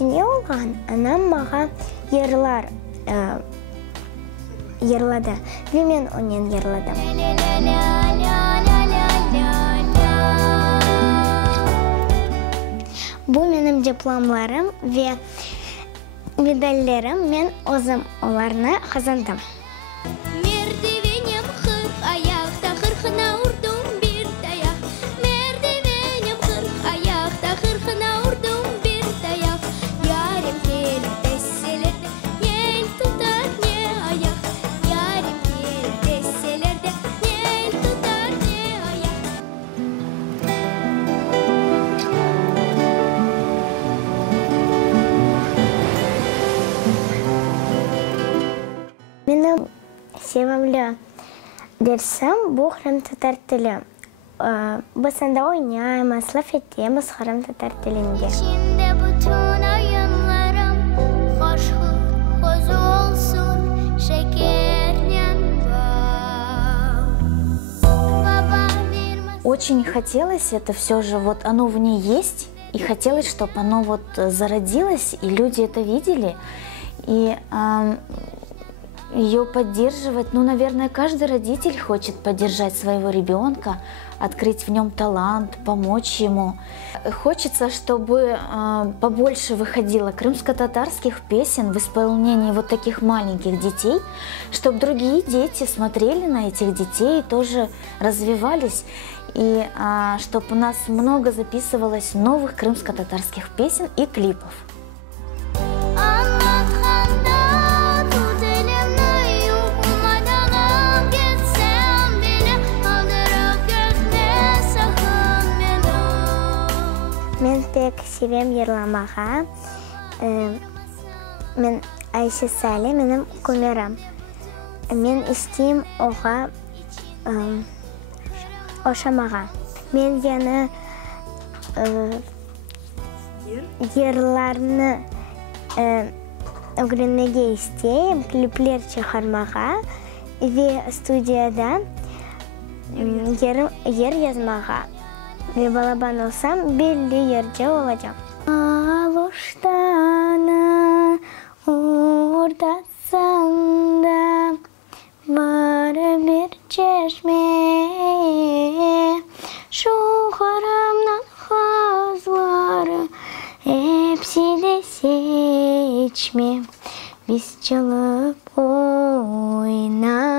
кішкене болған, анам маға ерлады. Ве мен онен ерладым. Бұл менің дипломларым ве медальлерім, мен өзім оларны қазандым. Менің севімлі дерсім бұл қырым татар тілі. Біз анда ойнаймыз, лаф етеміз қырым татар тілінде. Очень хотелось это все же, вот оно в ней есть, и хотелось, чтобы оно вот зародилось, и люди это видели, и ее поддерживать. Ну, наверное, каждый родитель хочет поддержать своего ребенка, открыть в нем талант, помочь ему. Хочется, чтобы побольше выходило крымско-татарских песен в исполнении вот таких маленьких детей, чтобы другие дети смотрели на этих детей и тоже развивались, и чтобы у нас много записывалось новых крымско-татарских песен и клипов. Мен пек sevem ерламаға. Мен Айше Сали, менің көмерім. Мен істейм оға ошамаға. Мен яны ерларны öğrenmege isteyim, klipler çıkarmağa ve stüdyoda yer yazmağa. Ve balaban olsam belli yerde olacağım. Aluştana ortasında var bir çeşme, şu haramdan hazları hepsi de seçme. Biz çalıp oynar.